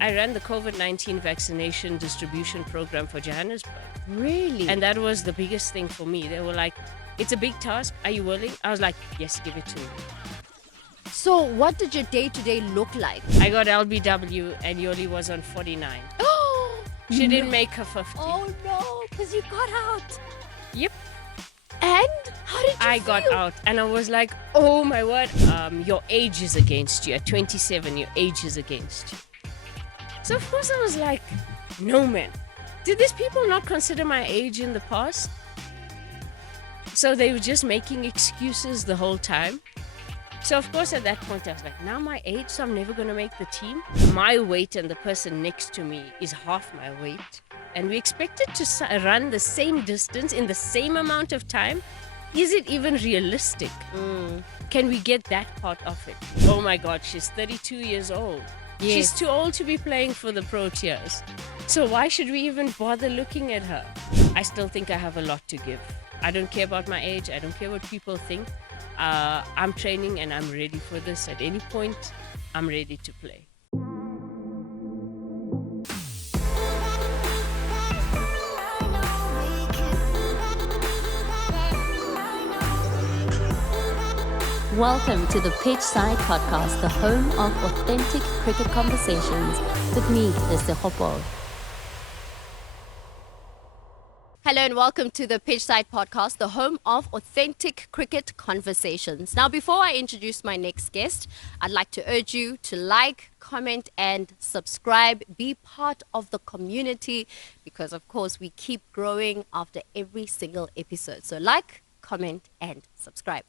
I ran the Covid-19 vaccination distribution program for Johannesburg. Really? And that was the biggest thing for me. They were like, it's a big task. Are you willing? I was like, yes, give it to me. So what did your day-to-day look like? I got LBW and Yoli was on 49. Oh, She didn't make her 50. oh no, because you got out. Yep. And how did you I feel? got out and I was like, oh my word, your age is against you. At 27, your age is against you. So of course I was like, no man. Did these people not consider my age in the past? So they were just making excuses the whole time. So of course at that point I was like, now my age, so I'm never going to make the team. My weight and the person next to me is half my weight. And we expected to run the same distance in the same amount of time. Is it even realistic? Can we get that part of it? Oh my God, she's 32 years old. Yes. She's too old to be playing for the Proteas. So why should we even bother looking at her? I still think I have a lot to give. I don't care about my age. I don't care what people think. I'm training and I'm ready for this. At any point, I'm ready to play. Welcome to the Pitchside Podcast, the home of authentic cricket conversations with me, Mr. Hopo. Hello and welcome to the Pitchside Podcast, the home of authentic cricket conversations. Now, before I introduce my next guest, I'd like to urge you to like, comment and subscribe. Be part of the community because, of course, we keep growing after every single episode. So like, comment and subscribe.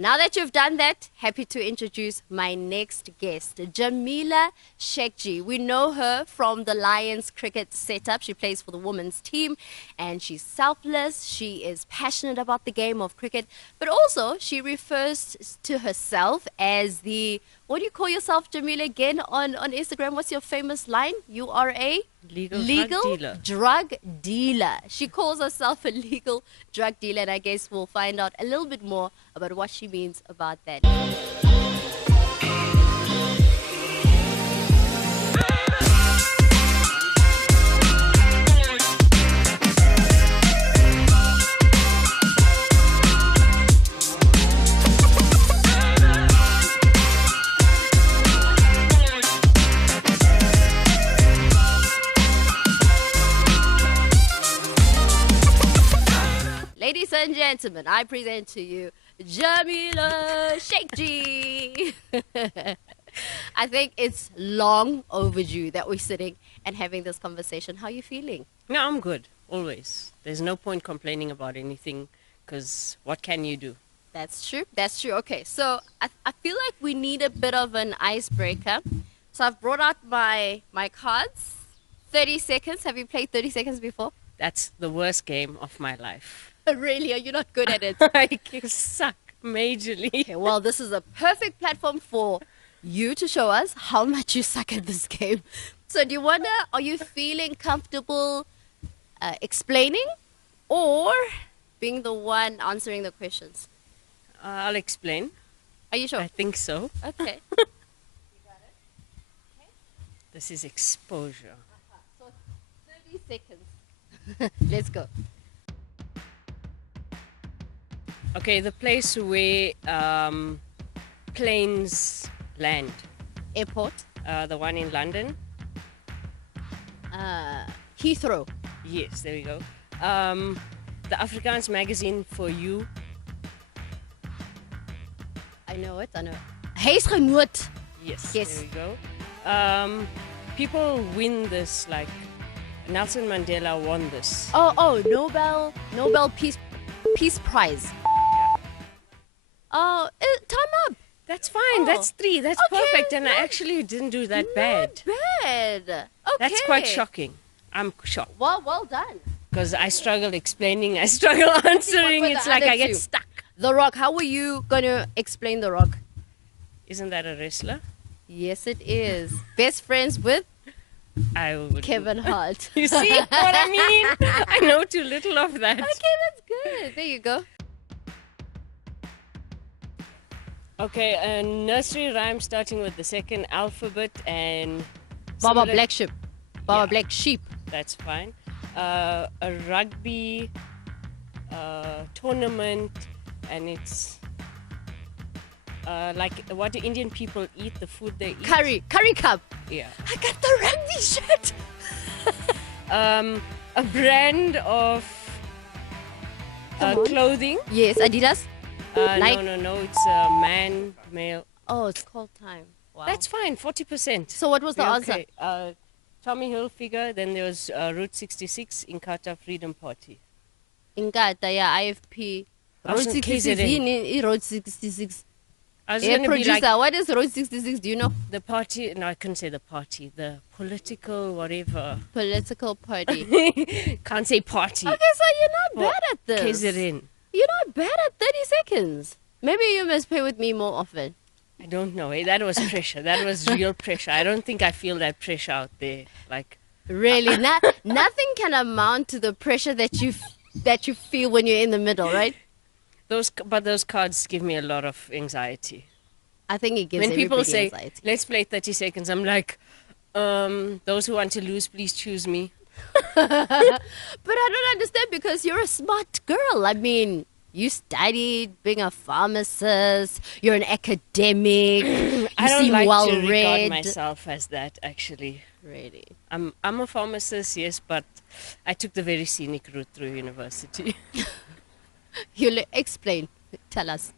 Now that you've done that, happy to introduce my next guest, Jameelah Shaikjee. We know her from the Lions cricket setup. She plays for the women's team and she's selfless. She is passionate about the game of cricket, but also she refers to herself as the, what do you call yourself, Jameelah, again on Instagram? What's your famous line? You are a Legal drug dealer. She calls herself a legal drug dealer, and I guess we'll find out a little bit more about what she means about that. Ladies and gentlemen, I present to you Jameelah Shaikjee. I think it's long overdue that we're sitting and having this conversation. How are you feeling? No, I'm good, always. There's no point complaining about anything because what can you do? That's true. That's true. Okay, so I feel like we need a bit of an icebreaker. So I've brought out my cards. 30 seconds. Have you played 30 seconds before? That's the worst game of my life. Really? Are you not good at it? I suck majorly. Okay, well, this is a perfect platform for you to show us how much you suck at this game. So do you wonder, are you feeling comfortable explaining or being the one answering the questions? I'll explain. Are you sure? I think so. Okay. This is exposure. So 30 seconds. Let's go. Okay, the place where planes land. Airport. The one in London. Heathrow. Yes, there we go. The Afrikaans magazine for you. I know it. Huisgenoot. Yes, Yes. there we go. People win this, like Nelson Mandela won this. Oh, Nobel Peace Prize. Oh, time up. That's fine. Oh. That's 3. That's Okay, perfect. And I actually didn't do that bad. Not bad. Okay. That's quite shocking. I'm shocked Well done. because I struggle explaining. I struggle answering. were the It's like other I get two? stuck. The Rock. How were you going to explain The Rock? Isn't that a wrestler? Yes, it is. Best friends with I would. Kevin Hart. You see what I mean? I know too little of that. Okay, that's good. There you go. Okay, Nursery Rhymes starting with the second alphabet and Baba Similar- Black Sheep. Baba Yeah. Black Sheep. That's fine. A rugby tournament, and it's like what do Indian people eat? The food they eat. Curry Cup. Yeah. I got the rugby shirt. A brand of Come on. clothing. Yes, Adidas. Nike. No. It's man, male. Oh, it's called time. Wow. That's fine. 40%. So what was the We're answer? okay. Tommy Hilfiger. Then there was Route 66 Inkatha Freedom Party. Inkatha, yeah, IFP. I Road was in 66. KZN. Yini, Road 66. I was Yeah, going to be producer, like what is Road 66? Do you know? the party. No, I couldn't say the party. The political whatever. Political party. Can't say party. Okay, so you're not bad at this. KZN. You're not bad at 30 seconds. Maybe you must play with me more often. I don't know. That was pressure. That was real pressure. I don't think I feel that pressure out there. Like Really, nothing can amount to the pressure that you feel when you're in the middle, right? those cards give me a lot of anxiety. I think it gives When people everybody say, anxiety. let's play 30 seconds, I'm like, those who want to lose, please choose me. But I don't understand because you're a smart girl. I mean, you studied being a pharmacist. You're an academic. You I don't seem like well to regard read. myself as that, actually. Really. I'm a pharmacist, yes, but I took the very scenic route through university. You'll explain. Tell us.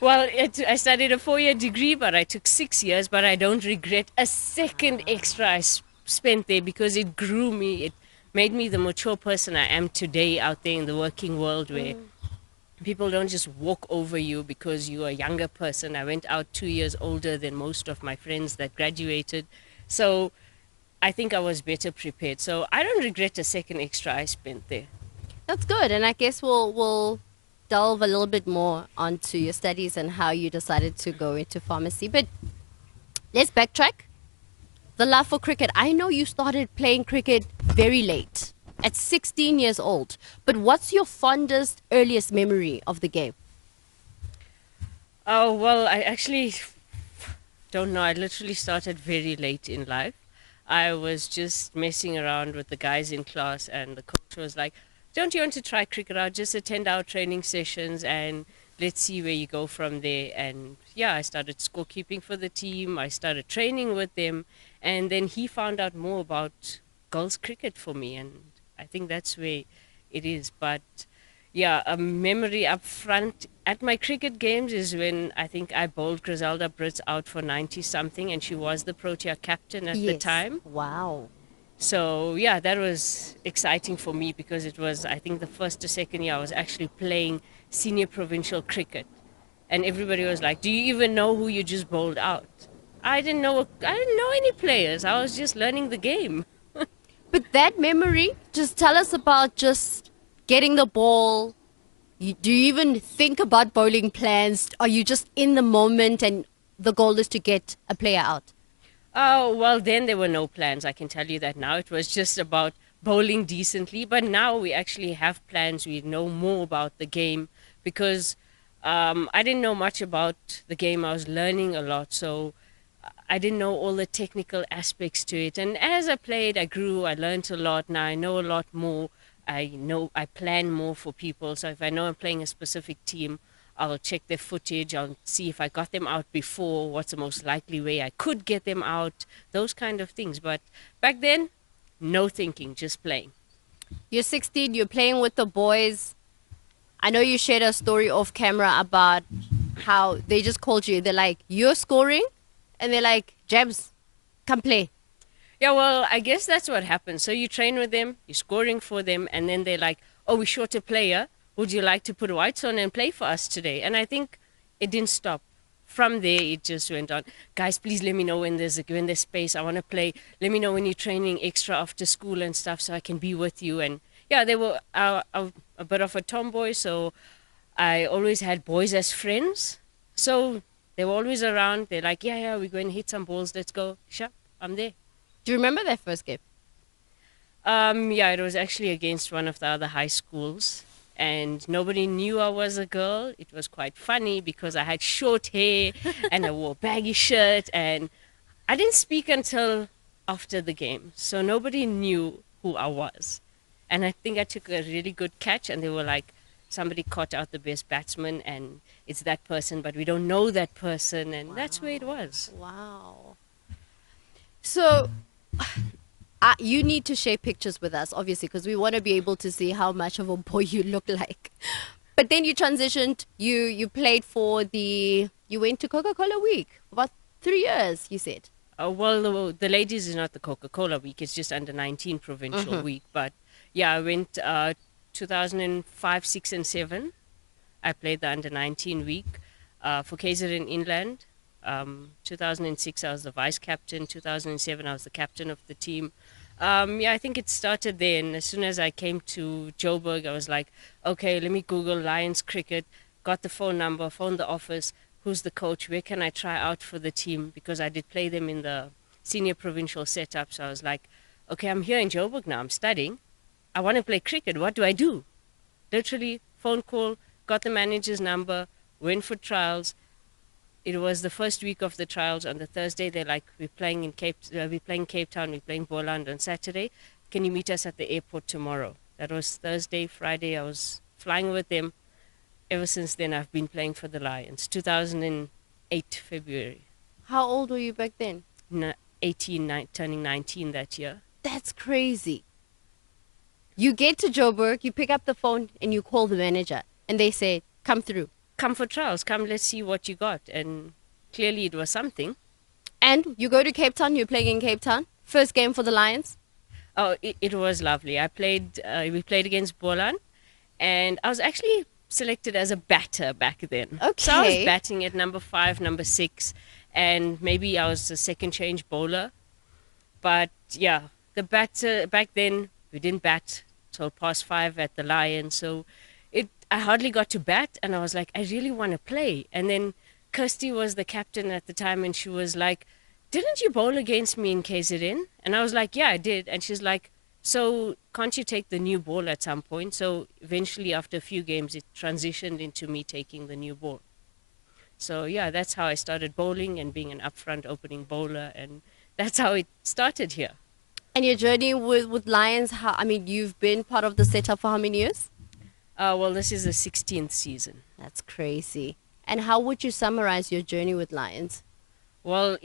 Well, I studied a 4-year degree, but I took 6 years, but I don't regret a second extra I spent there because it grew me. It made me the mature person I am today out there in the working world where people don't just walk over you because you're a younger person. I went out 2 years older than most of my friends that graduated. So I think I was better prepared. So I don't regret a second extra I spent there. That's good. And I guess we'll delve a little bit more onto your studies and how you decided to go into pharmacy. But let's backtrack. The love for cricket. I know you started playing cricket very late, at 16 years old. But what's your fondest, earliest memory of the game? Oh, well, I actually don't know. I literally started very late in life. I was just messing around with the guys in class, and the coach was like, don't you want to try cricket out? Just attend our training sessions and let's see where you go from there. And yeah, I started scorekeeping for the team. I started training with them. And then he found out more about girls cricket for me. And I think that's where it is. But yeah, a memory up front at my cricket games is when I think I bowled Griselda Brits out for 90-something. And she was the Protea captain at the time. Wow. So, yeah, that was exciting for me because it was, I think, the first or second year I was actually playing senior provincial cricket. And everybody was like, do you even know who you just bowled out? I didn't know any players. I was just learning the game. But that memory, just tell us about just getting the ball. Do you even think about bowling plans? Are you just in the moment and the goal is to get a player out? Oh, well, then there were no plans. I can tell you that now. It was just about bowling decently. But now we actually have plans. We know more about the game because I didn't know much about the game. I was learning a lot. So I didn't know all the technical aspects to it. And as I played, I grew. I learned a lot. Now I know a lot more. I plan more for people. So if I know I'm playing a specific team, I'll check their footage. I'll see if I got them out before, what's the most likely way I could get them out, those kind of things. But back then, no thinking, just playing. You're 16, you're playing with the boys. I know you shared a story off camera about how they just called you. They're like, you're scoring? And they're like, Jabs, come play. Yeah, well, I guess that's what happens. So you train with them, you're scoring for them, and then they're like, oh, we're short a player. Would you like to put whites on and play for us today? And I think it didn't stop. From there, it just went on. Guys, please let me know when there's space. I want to play. Let me know when you're training extra after school and stuff so I can be with you. And yeah, they were a bit of a tomboy, so I always had boys as friends. So they were always around. They're like, yeah, we're going to hit some balls. Let's go. Sure, I'm there. Do you remember that first game? Yeah, it was actually against one of the other high schools. And nobody knew I was a girl. It was quite funny because I had short hair and I wore a baggy shirt. And I didn't speak until after the game, so nobody knew who I was. And I think I took a really good catch, and they were like, somebody caught out the best batsman, and it's that person, but we don't know that person, and that's where it was. Wow. So, you need to share pictures with us, obviously, because we want to be able to see how much of a boy you look like. But then you transitioned. You played for you went to Coca-Cola Week about 3 years. You said. Well, the ladies is not the Coca-Cola Week; it's just under 19 provincial week. But yeah, I went 2005, 6, and 7. I played the under 19 week for KZN Inland. 2006, I was the vice captain. 2007, I was the captain of the team. I think it started then. As soon as I came to Joburg, I was like, okay, let me Google Lions cricket, got the phone number, phoned the office, who's the coach, where can I try out for the team? Because I did play them in the senior provincial setup. So I was like, okay, I'm here in Joburg now, I'm studying. I want to play cricket, what do I do? Literally, phone call, got the manager's number, went for trials. It was the first week of the trials. On the Thursday, they're like, we're playing Cape Town, we're playing Boland on Saturday. Can you meet us at the airport tomorrow? That was Thursday, Friday. I was flying with them. Ever since then, I've been playing for the Lions. 2008, February. How old were you back then? 18, turning 19 that year. That's crazy. You get to Joburg, you pick up the phone, and you call the manager, and they say, come through. Come for trials, come, let's see what you got. And clearly it was something. And you go to Cape Town, you're playing in Cape Town. First game for the Lions. Oh, it was lovely. We played against Boland, and I was actually selected as a batter back then. Okay. So I was batting at number 5, number 6, and maybe I was a second change bowler. But yeah, the batter back then, we didn't bat till past 5 at the Lions, so I hardly got to bat, and I was like, I really want to play. And then Kirsty was the captain at the time, and she was like, didn't you bowl against me in KZN? And I was like, yeah, I did. And she's like, so can't you take the new ball at some point? So eventually, after a few games, it transitioned into me taking the new ball. So yeah, that's how I started bowling and being an upfront opening bowler, and that's how it started here. And your journey with Lions, you've been part of the setup for how many years? Well, this is the 16th season. That's crazy. And how would you summarize your journey with Lions? Well,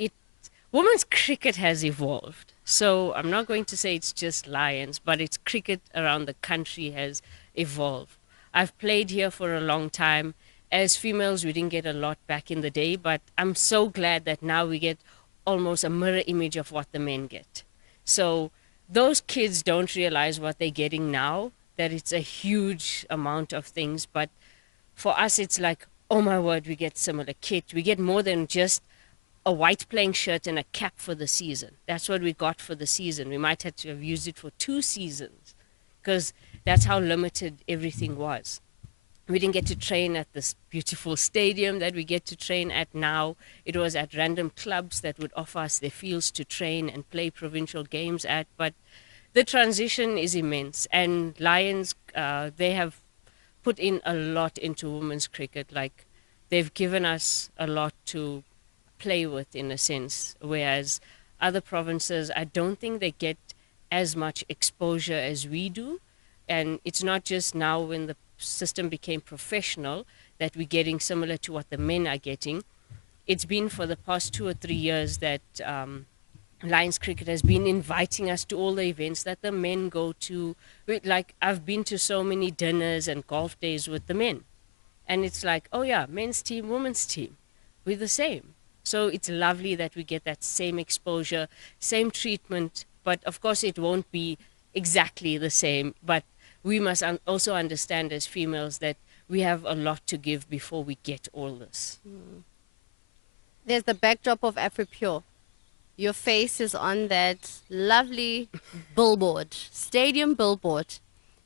women's cricket has evolved. So I'm not going to say it's just Lions, but it's cricket around the country has evolved. I've played here for a long time. As females, we didn't get a lot back in the day, but I'm so glad that now we get almost a mirror image of what the men get. So those kids don't realize what they're getting now, that it's a huge amount of things. But for us, it's like, oh my word, we get similar kit. We get more than just a white playing shirt and a cap for the season. That's what we got for the season. We might have to have used it for 2 seasons because that's how limited everything was. We didn't get to train at this beautiful stadium that we get to train at now. It was at random clubs that would offer us their fields to train and play provincial games at. But the transition is immense, and Lions, they have put in a lot into women's cricket. Like, they've given us a lot to play with, in a sense, whereas other provinces, I don't think they get as much exposure as we do. And it's not just now when the system became professional that we're getting similar to what the men are getting. It's been for the past 2 or 3 years that Lions Cricket has been inviting us to all the events that the men go to. Like, I've been to so many dinners and golf days with the men. And it's like, oh yeah, men's team, women's team. We're the same. So it's lovely that we get that same exposure, same treatment. But of course, it won't be exactly the same. But we must also understand as females that we have a lot to give before we get all this. There's the backdrop of AfriPure. Your face is on that lovely billboard, stadium billboard.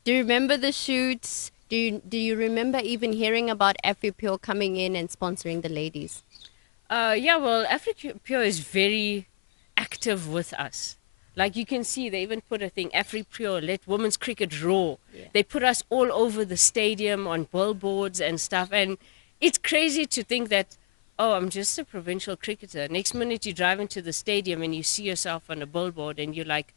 Do you remember the shoots? Do you remember even hearing about AfriPure coming in and sponsoring the ladies? Yeah, well, AfriPure is very active with us. Like, you can see, they even put a thing, AfriPure, let women's cricket roar. Yeah. They put us all over the stadium on billboards and stuff. And it's crazy to think that, oh, I'm just a provincial cricketer. Next minute you drive into the stadium and you see yourself on a billboard and you're like,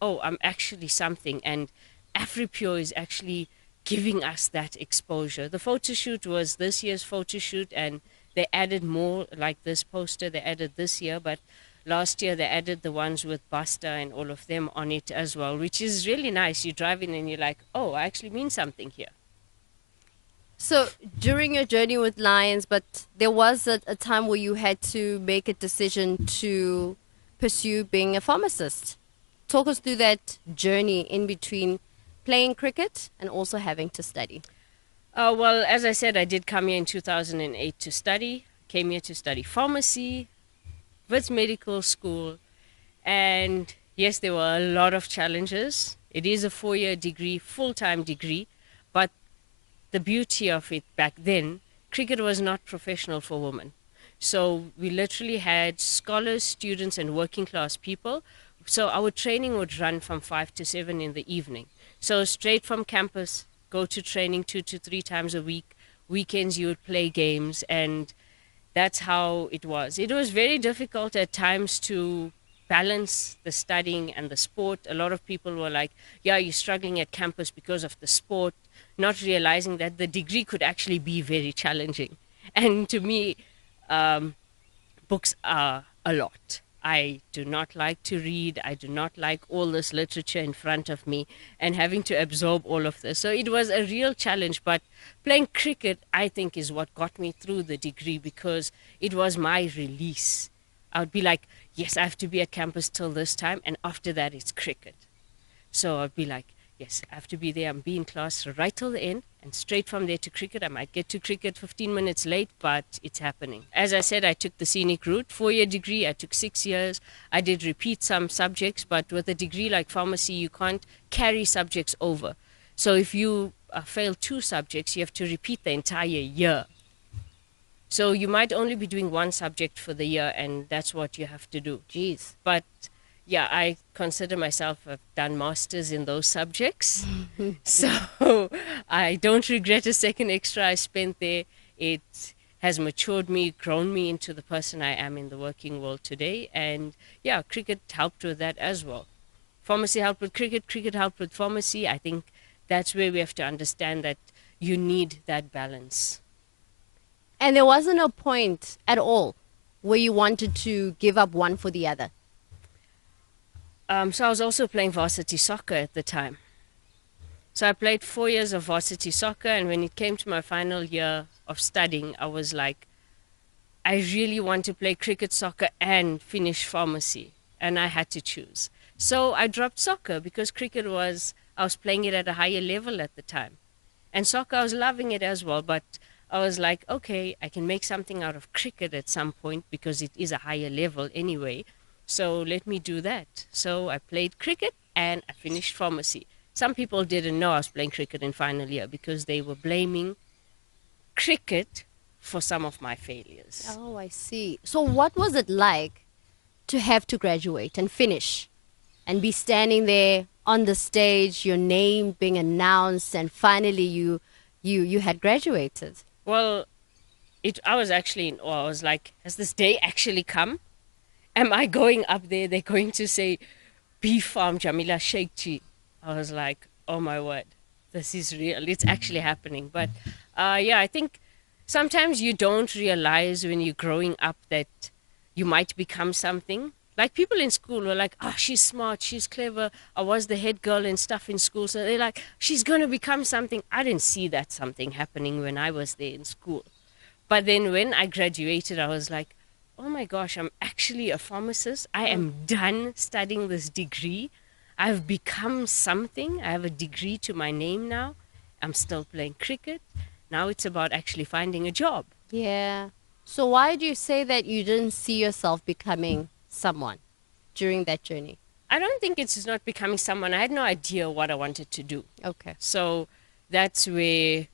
oh, I'm actually something. And AfriPure is actually giving us that exposure. The photo shoot was this year's photo shoot, and they added more, like this poster they added this year, but last year they added the ones with Buster and all of them on it as well, which is really nice. You drive in and you're like, oh, I actually mean something here. So during your journey with Lions, but there was a time where you had to make a decision to pursue being a pharmacist. Talk us through that journey in between playing cricket and also having to study. Well, as I said, I did come here in 2008 to study. Came here to study pharmacy, Wits Medical School, and yes, there were a lot of challenges. It is a 4-year degree, full-time degree, but the beauty of it back then, cricket was not professional for women. So we literally had scholars, students, and working class people. So our training would run from 5 to 7 in the evening. So straight from campus, go to training 2 to 3 times a week. Weekends you would play games, and that's how it was. It was very difficult at times to balance the studying and the sport. A lot of people were like, yeah, you're struggling at campus because of the sport, not realizing that the degree could actually be very challenging. And to me, books are a lot. I do not like to read. I do not like all this literature in front of me and having to absorb all of this. So it was a real challenge, but playing cricket, I think, is what got me through the degree, because it was my release. I would be like, yes, I have to be at campus till this time, and after that it's cricket. So I'd be like, yes, I have to be there. I'm be in class right till the end, and straight from there to cricket. I might get to cricket 15 minutes late, but it's happening. As I said, I took the scenic route, 4-year degree. I took 6 years. I did repeat some subjects, but with a degree like pharmacy, you can't carry subjects over. So if you fail 2 subjects, you have to repeat the entire year. So you might only be doing 1 subject for the year, and that's what you have to do. Jeez. But yeah, I consider myself have done masters in those subjects. So I don't regret a second extra I spent there. It has matured me, grown me into the person I am in the working world today. And yeah, cricket helped with that as well. Pharmacy helped with cricket, cricket helped with pharmacy. I think that's where we have to understand that you need that balance. And there wasn't a point at all where you wanted to give up one for the other. So I was also playing varsity soccer at the time. So I played 4 years of varsity soccer, and when it came to my final year of studying, I was like, I really want to play cricket, soccer, and finish pharmacy, and I had to choose. So I dropped soccer because cricket I was playing it at a higher level at the time. And soccer, I was loving it as well, but I was like, okay, I can make something out of cricket at some point because it is a higher level anyway. So let me do that. So I played cricket and I finished pharmacy. Some people didn't know I was playing cricket in final year because they were blaming cricket for some of my failures. Oh, I see. So what was it like to have to graduate and finish and be standing there on the stage, your name being announced, and finally you had graduated? Well, I was actually in awe. I was like, has this day actually come? Am I going up there? They're going to say, Beef Farm Jameelah Shaikjee. I was like, oh my word, this is real. It's actually happening. But yeah, I think sometimes you don't realize when you're growing up that you might become something. Like people in school were like, oh, she's smart, she's clever. I was the head girl and stuff in school. So they're like, she's going to become something. I didn't see that something happening when I was there in school. But then when I graduated, I was like, oh my gosh, I'm actually a pharmacist. I am done studying this degree. I've become something. I have a degree to my name now. I'm still playing cricket. Now it's about actually finding a job. Yeah. So why do you say that you didn't see yourself becoming someone during that journey? I don't think it's not becoming someone. I had no idea what I wanted to do. Okay. So that's where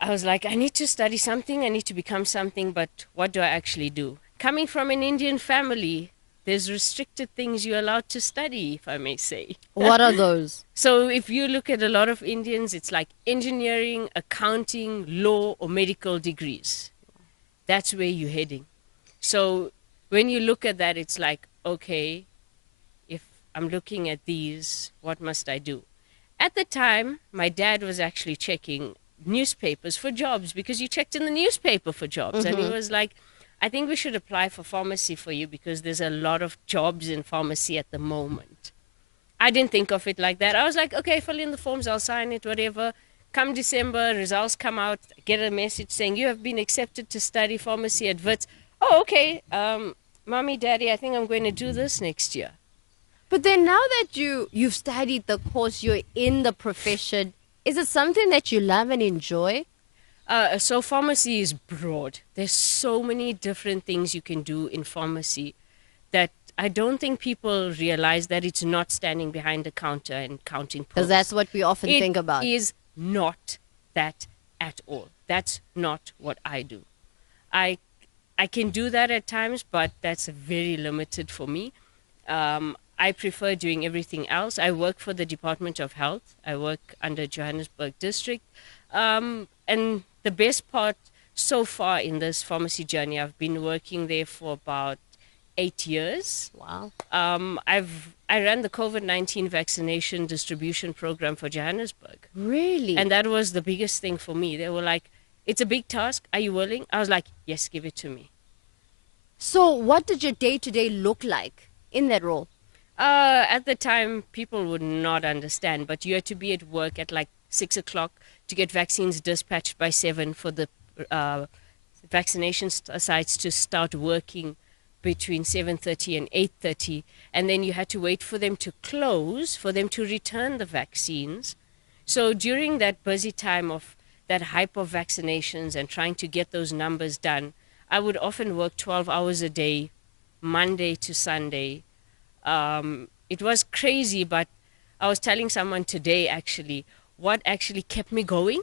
I was like, I need to study something. I need to become something. But what do I actually do? Coming from an Indian family, there's restricted things you're allowed to study, if I may say. What are those? So if you look at a lot of Indians, it's like engineering, accounting, law, or medical degrees. that's where you're heading. So when you look at that, it's like, okay, if I'm looking at these, what must I do? At the time, my dad was actually checking newspapers for jobs, because you checked in the newspaper for jobs. And he was like, I think we should apply for pharmacy for you because there's a lot of jobs in pharmacy at the moment. I didn't think of it like that. I was like, okay, fill in the forms, I'll sign it, whatever. Come December, results come out, get a message saying you have been accepted to study pharmacy at Wits. Oh, okay. Mommy, Daddy, I think I'm going to do this next year. But then now that you've studied the course, you're in the profession, is it something that you love and enjoy? So pharmacy is broad. There's so many different things you can do in pharmacy that I don't think people realize that it's not standing behind a counter and counting pills. Because that's what we often It think about. is not that at all. That's not what I do. I can do that at times, but that's very limited for me. I prefer doing everything else. I work for the Department of Health. I work under Johannesburg District. And the best part so far in this pharmacy journey, I've been working there for about 8 years. Wow. I ran the Covid19 vaccination distribution program for Johannesburg. Really? And that was the biggest thing for me. They were like, it's a big task. Are you willing? I was like, yes, give it to me. So what did your day-to-day look like in that role? At the time, people would not understand, but you had to be at work at like 6 o'clock to get vaccines dispatched by 7 for the vaccination sites to start working between 7:30 and 8:30. And then you had to wait for them to close, for them to return the vaccines. So during that busy time of that hype of vaccinations and trying to get those numbers done, I would often work 12 hours a day, Monday to Sunday. It was crazy, but I was telling someone today, actually, what actually kept me going.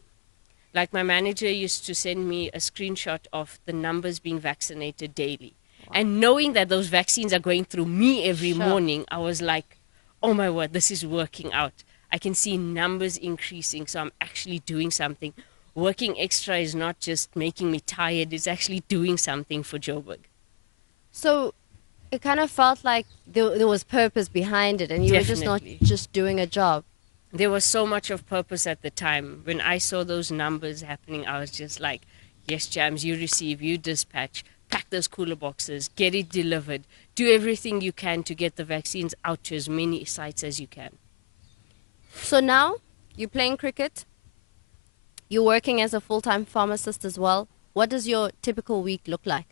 Like, my manager used to send me a screenshot of the numbers being vaccinated daily. Wow. And knowing that those vaccines are going through me every morning, I was like, oh my word, this is working out. I can see numbers increasing, so I'm actually doing something. Working extra is not just making me tired, it's actually doing something for Joburg. So it kind of felt like there was purpose behind it, and you were just not just doing a job. There was so much of purpose at the time. When I saw those numbers happening, I was just like, yes, Jams, you receive, you dispatch, pack those cooler boxes, get it delivered, do everything you can to get the vaccines out to as many sites as you can. So now you're playing cricket, you're working as a full-time pharmacist as well. What does your typical week look like?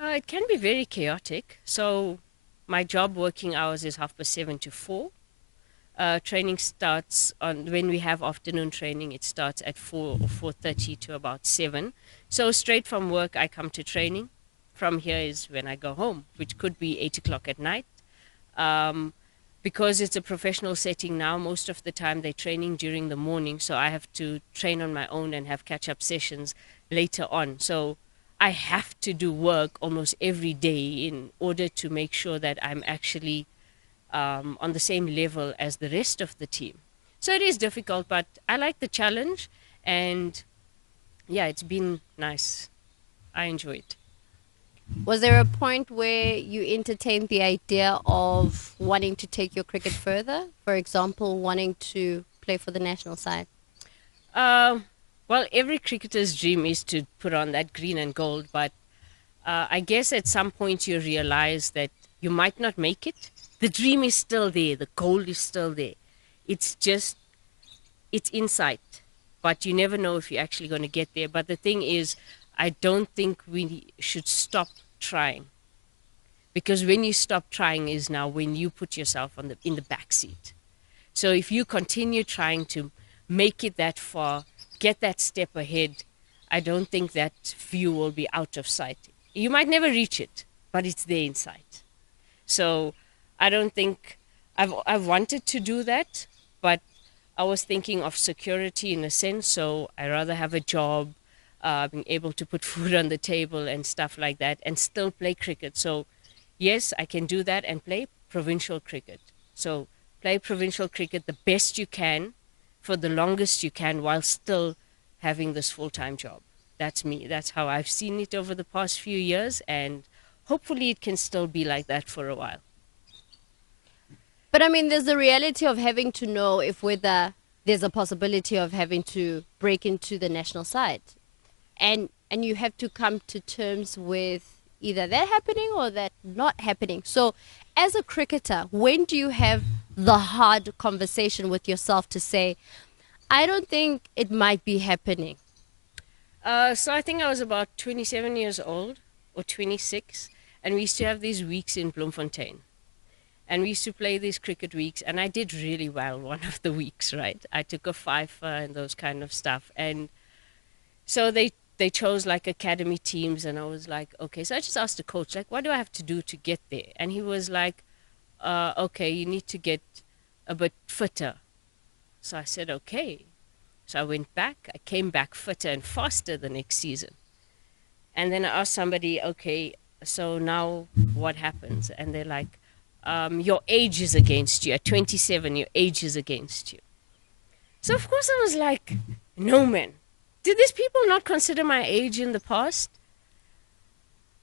It can be very chaotic. So my job working hours is 7:30 to 4. Training starts on, when we have afternoon training, it starts at 4 or 4:30 to about 7. So straight from work, I come to training. From here is when I go home, which could be 8 o'clock at night. Because it's a professional setting now, most of the time they're training during the morning. So I have to train on my own and have catch-up sessions later on. So I have to do work almost every day in order to make sure that I'm actually on the same level as the rest of the team. So it is difficult, but I like the challenge, and yeah, it's been nice. I enjoy it. Was there a point where you entertained the idea of wanting to take your cricket further? For example, wanting to play for the national side? Well, every cricketer's dream is to put on that green and gold, but I guess at some point you realize that you might not make it. The dream is still there. The goal is still there. It's just, it's in sight, but you never know if you're actually going to get there. But the thing is, I don't think we should stop trying, because when you stop trying is now when you put yourself in the back seat. So if you continue trying to make it that far, get that step ahead, I don't think that view will be out of sight. You might never reach it, but it's there in sight. So I don't think I've wanted to do that, but I was thinking of security in a sense. So I rather have a job, being able to put food on the table and stuff like that, and still play cricket. So yes, I can do that and play provincial cricket. So play provincial cricket the best you can for the longest you can while still having this full-time job. that's me. That's how I've seen it over the past few years, and hopefully it can still be like that for a while. But I mean, there's the reality of having to know if whether there's a possibility of having to break into the national side. And you have to come to terms with either that happening or that not happening. So as a cricketer, when do you have the hard conversation with yourself to say, I don't think it might be happening? So I think I was about 27 years old or 26, and we used to have these weeks in Bloemfontein. And we used to play these cricket weeks, and I did really well one of the weeks, right? I took a fifer and those kind of stuff. And so they chose like academy teams, and I was like, okay. So I just asked the coach, like, what do I have to do to get there? And he was like, okay, you need to get a bit fitter. So I said, okay. So I went back. I came back fitter and faster the next season. And then I asked somebody, okay, so now what happens? And they're like, your age is against you. At 27, your age is against you. So of course I was like, no, man. Did these people not consider my age in the past?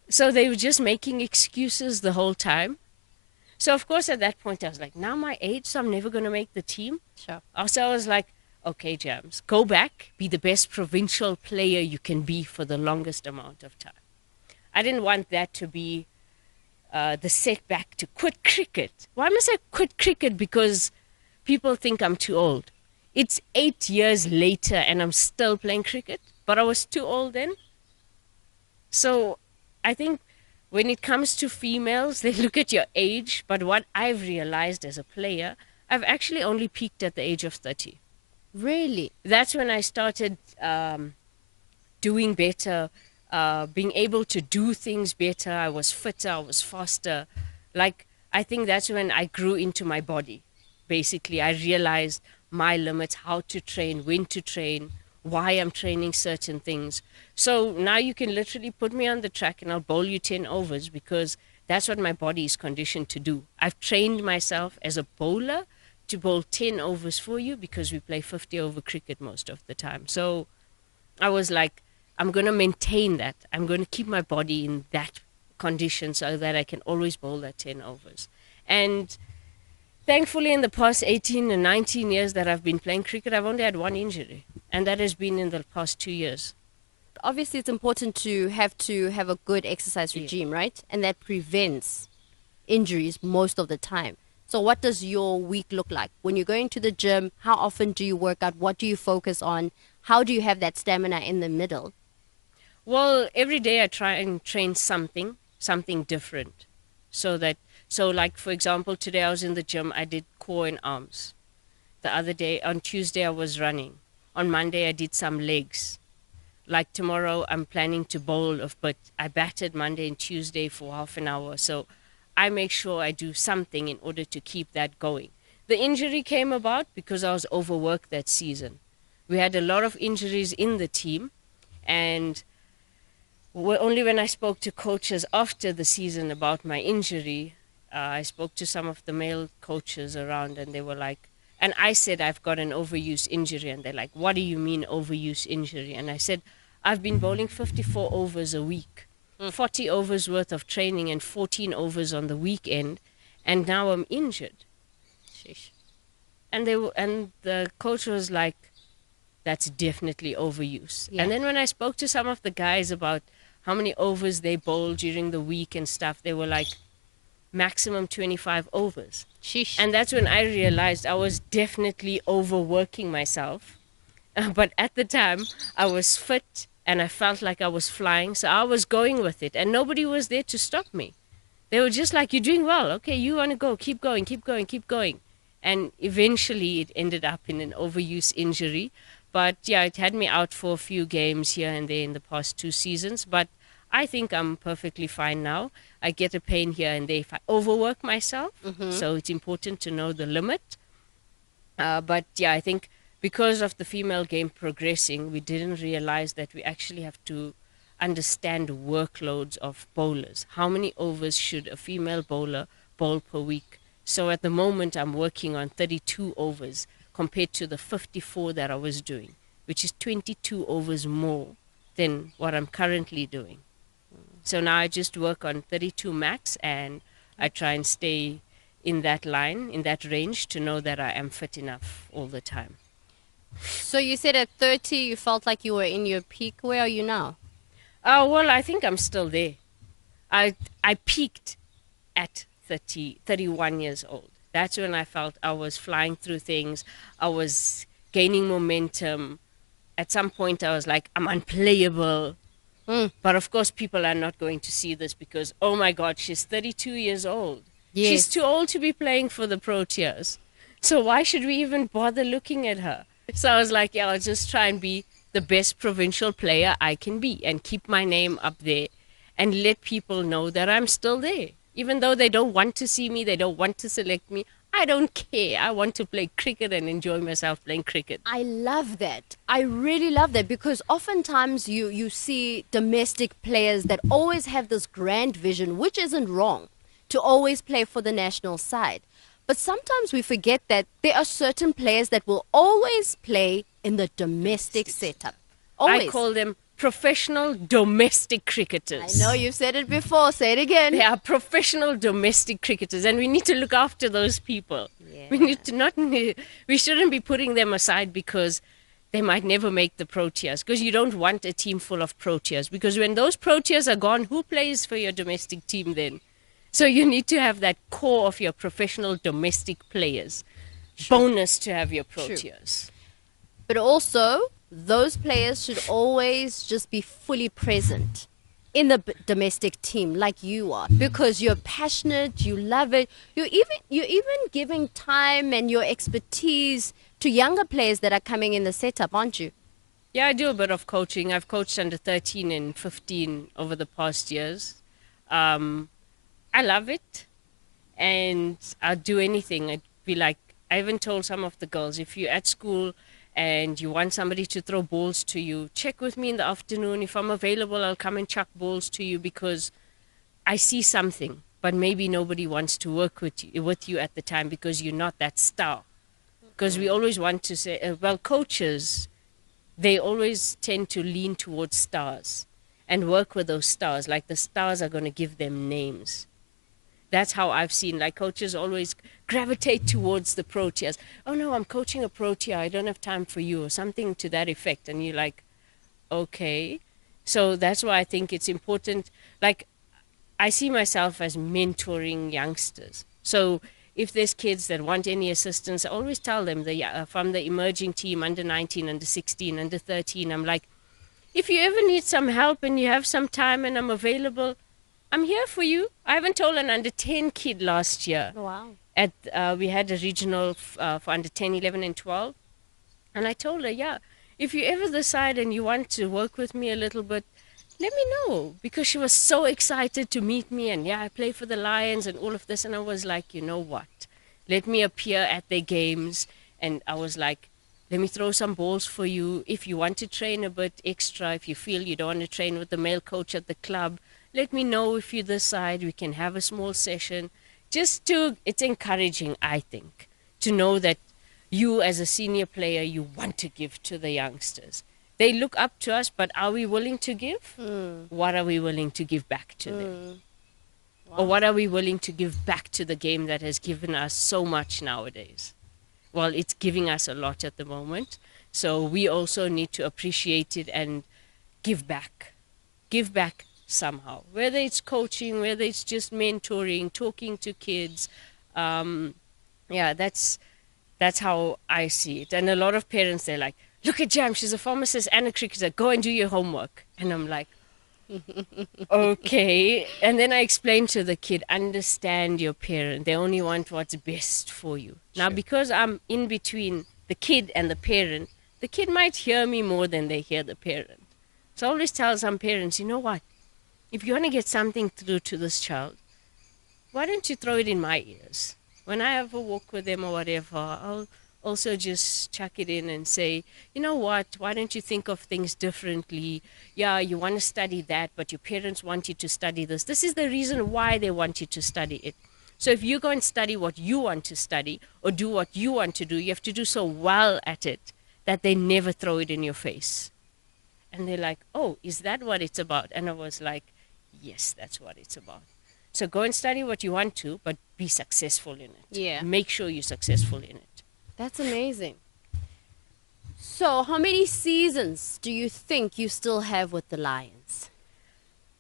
So they were just making excuses the whole time. So of course at that point I was like, now my age, so I'm never going to make the team. Sure. Also I was like, okay, Jams, go back, be the best provincial player you can be for the longest amount of time. I didn't want that to be the setback to quit cricket. Why must I quit cricket? Because people think I'm too old. It's 8 years later and I'm still playing cricket, but I was too old then. So I think when it comes to females, they look at your age, but what I've realized as a player, I've actually only peaked at the age of 30. Really? That's when I started doing better, being able to do things better. I was fitter, I was faster. Like, I think that's when I grew into my body. Basically, I realized my limits, how to train, when to train, why I'm training certain things. So now you can literally put me on the track and I'll bowl you 10 overs because that's what my body is conditioned to do. I've trained myself as a bowler to bowl 10 overs for you because we play 50 over cricket most of the time. So I was like, I'm going to maintain that. I'm going to keep my body in that condition so that I can always bowl that 10 overs. And thankfully, in the past 18 and 19 years that I've been playing cricket, I've only had one injury, and that has been in the past 2 years. Obviously, it's important to have a good exercise regime, right? And that prevents injuries most of the time. So what does your week look like? When you're going to the gym, how often do you work out? What do you focus on? How do you have that stamina in the middle? Well, every day I try and train something different. So like, for example, today I was in the gym, I did core and arms. The other day, on Tuesday, I was running. On Monday, I did some legs. Like tomorrow, I'm planning to bowl, but I batted Monday and Tuesday for half an hour. So I make sure I do something in order to keep that going. The injury came about because I was overworked that season. We had a lot of injuries in the team, and only when I spoke to coaches after the season about my injury, I spoke to some of the male coaches around, and they were like, and I said, I've got an overuse injury. And they're like, what do you mean overuse injury? And I said, I've been bowling 54 overs a week, 40 overs worth of training and 14 overs on the weekend. And now I'm injured. Sheesh. And the coach was like, that's definitely overuse. Yeah. And then when I spoke to some of the guys about how many overs they bowl during the week and stuff, they were like, maximum 25 overs. Sheesh. And that's when I realized I was definitely overworking myself. But at the time, I was fit and I felt like I was flying. So I was going with it and nobody was there to stop me. They were just like, you're doing well. Okay, you want to go. Keep going, keep going, keep going. And eventually it ended up in an overuse injury. But yeah, it had me out for a few games here and there in the past 2 seasons. But I think I'm perfectly fine now. I get a pain here and there if I overwork myself. So it's important to know the limit. But yeah, I think because of the female game progressing, we didn't realize that we actually have to understand workloads of bowlers. How many overs should a female bowler bowl per week? So at the moment, I'm working on 32 overs compared to the 54 that I was doing, which is 22 overs more than what I'm currently doing. So now I just work on 32 max, and I try and stay in that line, in that range, to know that I am fit enough all the time. So you said at 30 you felt like you were in your peak. Where are you now? Oh, well, I think I'm still there. I peaked at 31 years old. That's when I felt I was flying through things. I was gaining momentum. At some point, I was like, I'm unplayable. But of course, people are not going to see this because, oh my God, she's 32 years old. Yes. She's too old to be playing for the Proteas. So why should we even bother looking at her? So I was like, yeah, I'll just try and be the best provincial player I can be and keep my name up there and let people know that I'm still there. Even though they don't want to see me, they don't want to select me, I don't care. I want to play cricket and enjoy myself playing cricket. I love that. I really love that because oftentimes you see domestic players that always have this grand vision, which isn't wrong, to always play for the national side. But sometimes we forget that there are certain players that will always play in the domestic setup. Always. I call them professional domestic cricketers. I know you've said it before. Say it again. They are professional domestic cricketers, and we need to look after those people. Yeah. We shouldn't be putting them aside because they might never make the Proteas, because you don't want a team full of Proteas, because when those Proteas are gone, who plays for your domestic team then? So you need to have that core of your professional domestic players. Bonus to have your Proteas. But also, those players should always just be fully present in the domestic team like you are, because you're passionate, you love it. You're even giving time and your expertise to younger players that are coming in the setup, aren't you? Yeah, I do a bit of coaching. I've coached under 13 and 15 over the past years. I love it, and I'll do anything. I'd be like, I even told some of the girls, if you're at school and you want somebody to throw balls to you, check with me in the afternoon. If I'm available, I'll come and chuck balls to you, because I see something, but maybe nobody wants to work with you at the time because you're not that star. Because we always want to say, coaches, they always tend to lean towards stars and work with those stars, like the stars are going to give them names. That's how I've seen, like, coaches always gravitate towards the Proteas. Oh no, I'm coaching a Protea, I don't have time for you, or something to that effect. And you're like, okay. So that's why I think it's important. Like, I see myself as mentoring youngsters. So if there's kids that want any assistance, I always tell them from the emerging team, under 19, under 16, under 13, I'm like, if you ever need some help and you have some time and I'm available, I'm here for you. I haven't told an under 10 kid last year. Wow. We had a regional for under 10, 11, and 12. And I told her, yeah, if you ever decide and you want to work with me a little bit, let me know. Because she was so excited to meet me. And yeah, I play for the Lions and all of this. And I was like, you know what? Let me appear at their games. And I was like, let me throw some balls for you. If you want to train a bit extra, if you feel you don't want to train with the male coach at the club, let me know. If you decide, we can have a small session. It's encouraging, I think, to know that you as a senior player, you want to give to the youngsters. They look up to us, but are we willing to give? What are we willing to give back to them? Wow. Or what are we willing to give back to the game that has given us so much nowadays? Well, it's giving us a lot at the moment. So we also need to appreciate it and give back. Give back somehow, whether it's coaching, whether it's just mentoring, talking to kids. That's how I see it. And a lot of parents, they're like, look at Jam, she's a pharmacist and a cricketer, go and do your homework. And I'm like, okay. And then I explain to the kid, understand your parent, they only want what's best for you. Now, because I'm in between the kid and the parent, the kid might hear me more than they hear the parent. So I always tell some parents, you know what? If you want to get something through to this child, why don't you throw it in my ears? When I have a walk with them or whatever, I'll also just chuck it in and say, you know what, why don't you think of things differently? Yeah, you want to study that, but your parents want you to study this. This is the reason why they want you to study it. So if you go and study what you want to study or do what you want to do, you have to do so well at it that they never throw it in your face. And they're like, oh, is that what it's about? And I was like, yes, that's what it's about. So go and study what you want to, but be successful in it. Yeah. Make sure you're successful in it. That's amazing. So, how many seasons do you think you still have with the Lions?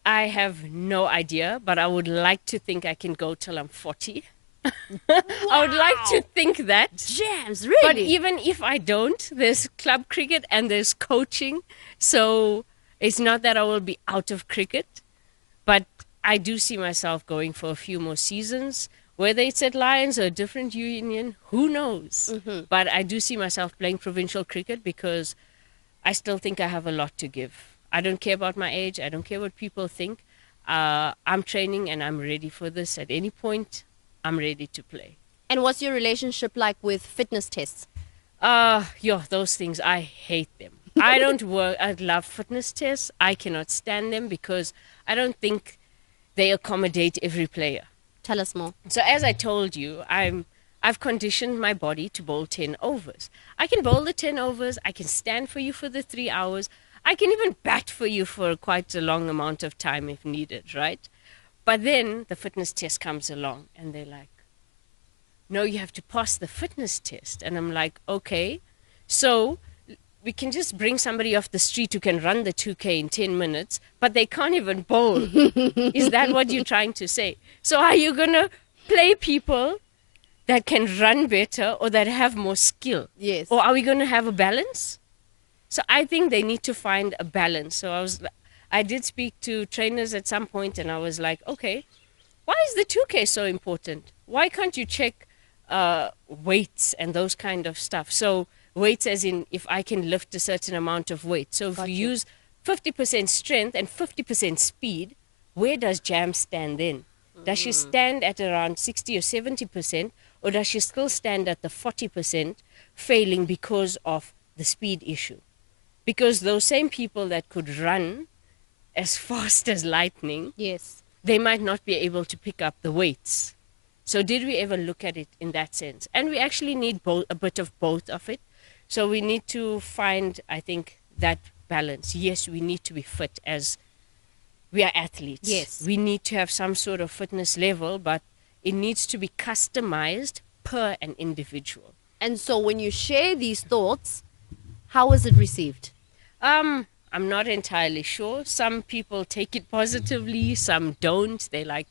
I have no idea, but I would like to think I can go till I'm 40. I would like to think that. Jams, really? But even if I don't, there's club cricket and there's coaching. So it's not that I will be out of cricket, but I do see myself going for a few more seasons. Whether it's at Lions or a different union, who knows? But I do see myself playing provincial cricket because I still think I have a lot to give. I don't care about my age. I don't care what people think. I'm training and I'm ready for this. At any point, I'm ready to play. And what's your relationship like with fitness tests? Those things, I hate them. I don't work. I love fitness tests. I cannot stand them because I don't think they accommodate every player. Tell us more. So as I told you, I've conditioned my body to bowl 10 overs. I can bowl the 10 overs. I can stand for you for the 3 hours. I can even bat for you for quite a long amount of time if needed, right? But then the fitness test comes along and they're like, no, you have to pass the fitness test. And I'm like, okay, so we can just bring somebody off the street who can run the 2K in 10 minutes, but they can't even bowl. Is that what you're trying to say? So are you going to play people that can run better or that have more skill? Yes. Or are we going to have a balance? So I think they need to find a balance. So I did speak to trainers at some point and I was like, okay, why is the 2K so important? Why can't you check weights and those kind of stuff? So weights as in if I can lift a certain amount of weight. So if you use 50% strength and 50% speed, where does Jam stand then? Does she stand at around 60 or 70%, or does she still stand at the 40% failing because of the speed issue? Because those same people that could run as fast as lightning, Yes. they might not be able to pick up the weights. So did we ever look at it in that sense? And we actually need a bit of both of it. So we need to find, I think, that balance. Yes, we need to be fit as we are athletes. Yes. We need to have some sort of fitness level, but it needs to be customized per an individual. And so when you share these thoughts, how is it received? I'm not entirely sure. Some people take it positively, some don't. They like,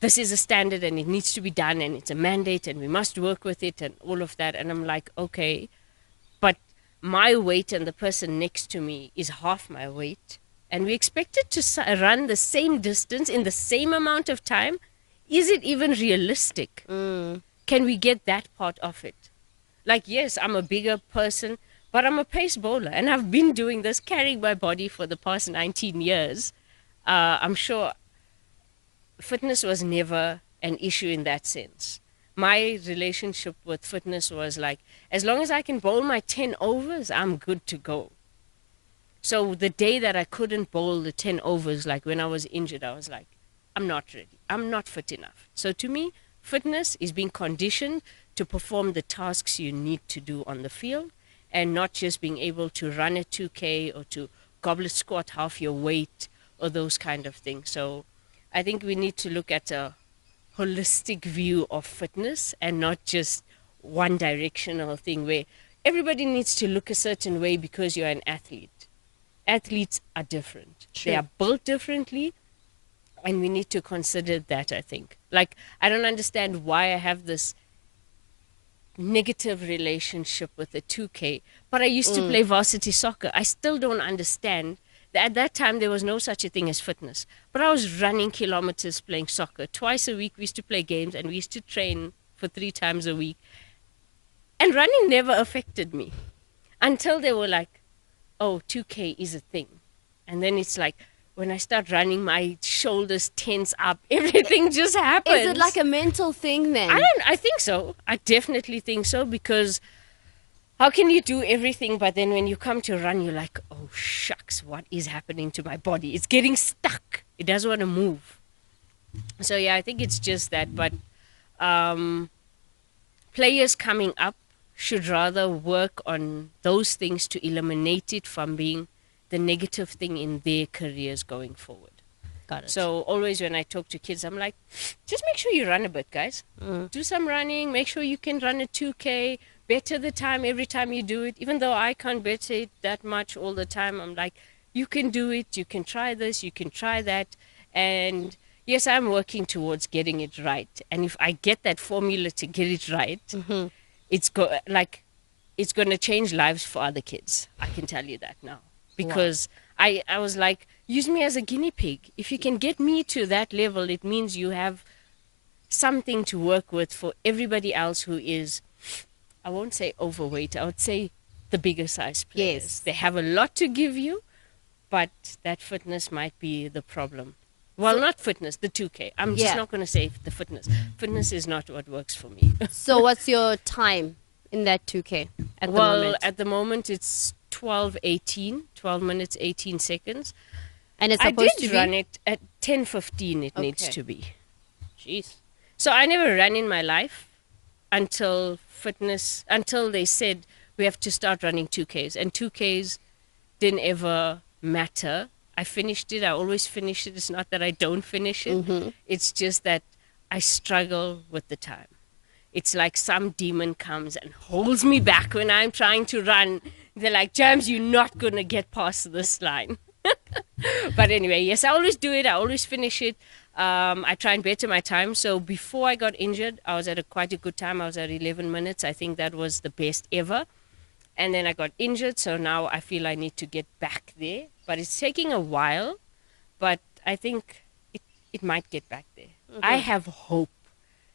this is a standard and it needs to be done and it's a mandate and we must work with it and all of that. And I'm like, okay, but my weight and the person next to me is half my weight. And we expected to run the same distance in the same amount of time. Is it even realistic? Can we get that part of it? Like, yes, I'm a bigger person, but I'm a pace bowler. And I've been doing this, carrying my body for the past 19 years. I'm sure fitness was never an issue in that sense. My relationship with fitness was like, as long as I can bowl my 10 overs, I'm good to go. So the day that I couldn't bowl the 10 overs, like when I was injured, I was like, I'm not ready. I'm not fit enough. So to me, fitness is being conditioned to perform the tasks you need to do on the field and not just being able to run a 2K or to goblet squat half your weight or those kind of things. So I think we need to look at a holistic view of fitness and not just one directional thing where everybody needs to look a certain way because you're an athlete. Athletes are different. Sure. They are built differently, and we need to consider that, I think. Like, I don't understand why I have this negative relationship with the 2K, but I used to play varsity soccer. I still don't understand that at that time there was no such a thing as fitness, but I was running kilometers playing soccer. Twice a week we used to play games and we used to train for 3 times a week, and running never affected me until they were like, oh, 2K is a thing. And then it's like, when I start running, my shoulders tense up. Everything just happens. Is it like a mental thing then? I think so. I definitely think so, because how can you do everything, but then when you come to run, you're like, oh, shucks, what is happening to my body? It's getting stuck. It doesn't want to move. So, yeah, I think it's just that. But players coming up, should rather work on those things to eliminate it from being the negative thing in their careers going forward. Got it. So always when I talk to kids, I'm like, just make sure you run a bit, guys. Do some running. Make sure you can run a 2K. Better the time every time you do it. Even though I can't better it that much all the time, I'm like, you can do it. You can try this. You can try that. And yes, I'm working towards getting it right. And if I get that formula to get it right, it's going to change lives for other kids. I can tell you that now. Because I was like, use me as a guinea pig. If you can get me to that level, it means you have something to work with for everybody else who is, I won't say overweight, I would say the bigger size players. Yes. They have a lot to give you, but that fitness might be the problem. Well, not fitness, the 2K. I'm just not going to say the fitness. Fitness is not what works for me. So what's your time in that 2K at the moment? At the moment, it's 12 minutes, 18 seconds. And it's I supposed did to run be? it at 10:15. It needs Okay. to be. Jeez. So I never ran in my life until they said we have to start running 2Ks. And 2Ks didn't ever matter. I finished it. I always finish it. It's not that I don't finish it. It's just that I struggle with the time. It's like some demon comes and holds me back when I'm trying to run. They're like, James, you're not going to get past this line. But anyway, yes, I always do it. I always finish it. I try and better my time. So before I got injured, I was at quite a good time. I was at 11 minutes. I think that was the best ever. And then I got injured. So now I feel I need to get back there. But it's taking a while. But I think it might get back there. I have hope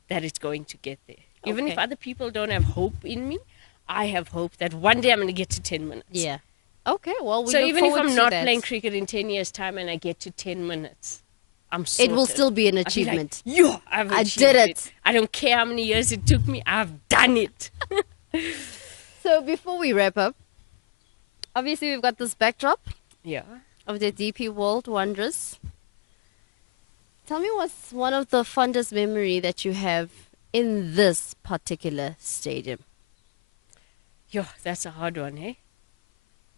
that it's going to get there. Even if Okay. other people don't have hope in me, I have hope that one day I'm going to get to 10 minutes. Yeah. Okay, well, we So look even if forward I'm to not that. playing cricket in 10 years' time and I get to 10 minutes, I'm sorted. It will still be an I'll be like, achievement. yeah, I've I achieved did it. I don't care how many years it took me. I've done it. So before we wrap up, obviously we've got this backdrop Yeah. of the DP World Wonders. Tell me what's one of the fondest memory that you have in this particular stadium? Yo, that's a hard one, eh?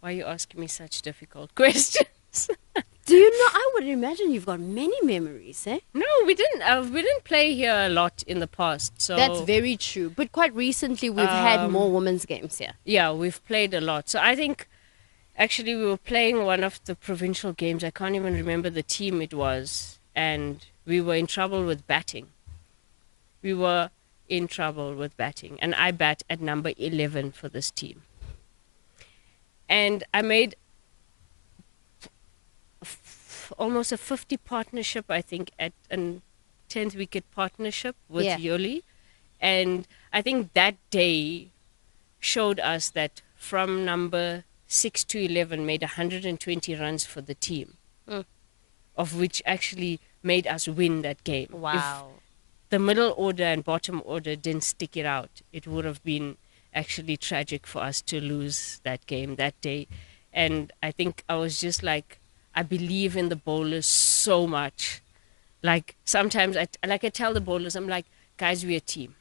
Why are you asking me such difficult questions? Do you know? I would imagine you've got many memories, eh? No, we didn't. We didn't play here a lot in the past. So That's very true. But quite recently, we've had more women's games here. yeah, we've played a lot. So I think actually we were playing one of the provincial games. I can't even remember the team it was. And we were in trouble with batting. We were in trouble with batting. And I bat at number 11 for this team. And I made almost a 50 partnership, I think, at a 10th wicket partnership with Yoli. And I think that day showed us that from number 6 to 11 made 120 runs for the team, of which actually made us win that game. Wow. If the middle order and bottom order didn't stick it out, it would have been actually tragic for us to lose that game that day. And I think I was just like, I believe in the bowlers so much. Like sometimes I tell the bowlers, I'm like, guys, we're a team.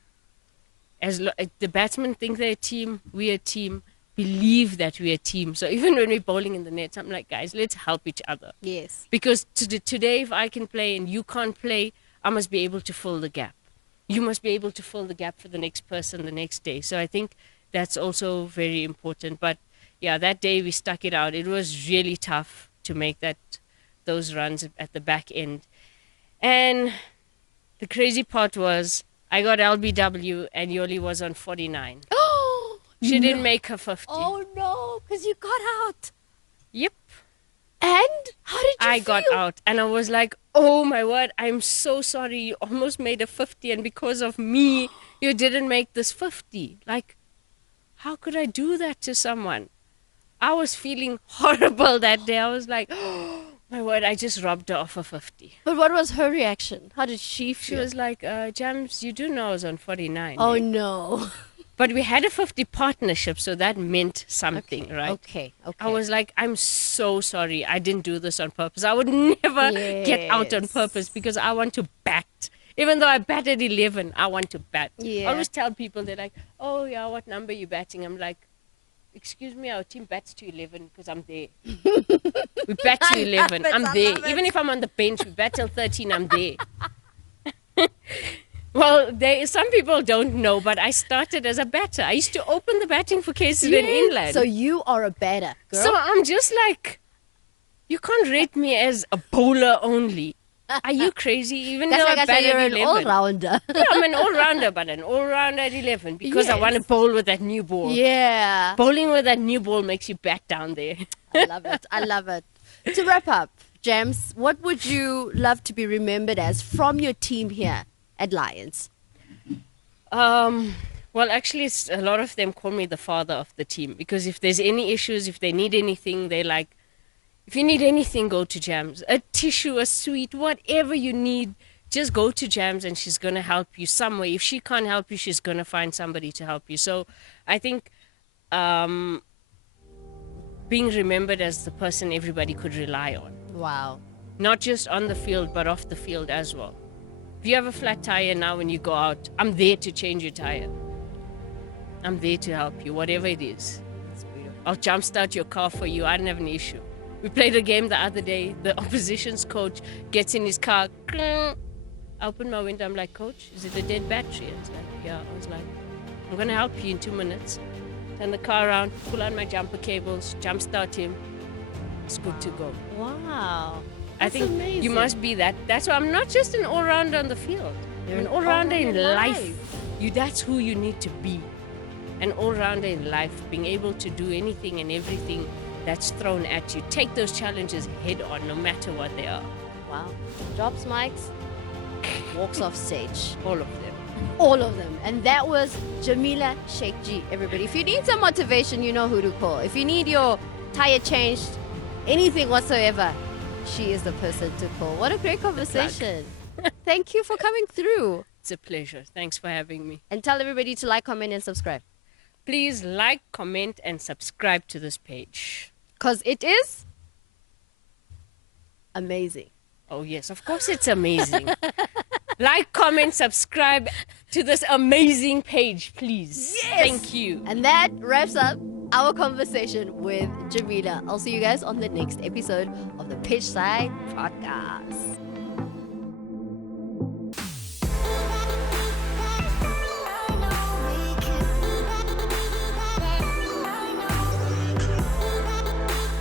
The batsmen think they're a team, we're a team. Believe that we're a team. So even when we're bowling in the nets, I'm like, guys, let's help each other. Yes. Because today, if I can play and you can't play, I must be able to fill the gap. You must be able to fill the gap for the next person the next day. So I think that's also very important. But yeah, that day we stuck it out. It was really tough to make those runs at the back end. And the crazy part was I got LBW and Yoli was on 49. Oh, She didn't make her 50. oh no, because you got out. Yep. And how did you I feel? got out and I was like, oh my word, I'm so sorry. You almost made a 50 and because of me, you didn't make this 50. Like, how could I do that to someone? I was feeling horrible that day. I was like, oh my word, I just robbed her off a 50. But what was her reaction? How did she She feel? was like, Jams, you do know I was on 49. Oh eh?" no. But we had a 50 partnership, so that meant something, right? Okay. I was like, I'm so sorry. I didn't do this on purpose. I would never get out on Yes. purpose because I want to bat Even though I bat at 11, I want to bat. Yeah. I always tell people, they're like, oh, yeah, what number are you batting? I'm like, excuse me, our team bats to 11 because I'm there. We bat to 11. I'm there. Even if I'm on the bench, we bat till 13, I'm there. Well, some people don't know, but I started as a batter. I used to open the batting for KZN Inland. So you are a batter, girl. So I'm just like, you can't rate me as a bowler only. Are you crazy? Even though I bat you're at an 11. all-rounder. Yeah, I'm an all-rounder, but an all-rounder at 11 because I want to bowl with that new ball. Yeah. Bowling with that new ball makes you bat down there. I love it. I love it. To wrap up, Jams, what would you love to be remembered as from your team here at Lions? Well, actually, a lot of them call me the father of the team because if there's any issues, if they need anything, they're like, if you need anything, go to Jams. A tissue, a sweet, whatever you need, just go to Jams and she's going to help you some way. If she can't help you, she's going to find somebody to help you. So I think being remembered as the person everybody could rely on. Wow. Not just on the field, but off the field as well. If you have a flat tire now when you go out, I'm there to change your tire. I'm there to help you, whatever it is. That's beautiful. I'll jumpstart your car for you. I don't have an issue. We played a game the other day. The opposition's coach gets in his car. I open my window. I'm like, Coach, is it a dead battery? It's like, yeah. I was like, I'm going to help you in 2 minutes. Turn the car around, pull out my jumper cables, jumpstart him. It's good to go. Wow. I think amazing. you must be that. That's why I'm not just an all-rounder on the field. You're an all-rounder in life. That's who you need to be. An all-rounder in life, being able to do anything and everything that's thrown at you. Take those challenges head on, no matter what they are. Wow. Drops mics, walks off stage. All of them. All of them. And that was Jameelah Shaikjee, everybody. If you need some motivation, you know who to call. If you need your tire changed, anything whatsoever, she is the person to call. What a great conversation. Thank you for coming through. It's a pleasure. Thanks for having me. And tell everybody to like, comment, and subscribe. Please like, comment, and subscribe to this page. Because it is amazing. Oh, yes. Of course it's amazing. Like, comment, subscribe to this amazing page, please. Yes! Thank you. And that wraps up our conversation with Jameelah. I'll see you guys on the next episode of the Pitchside Podcast.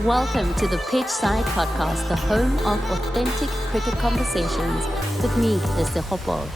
Welcome to the Pitchside Podcast, the home of authentic cricket conversations with me, Mr. Hopo.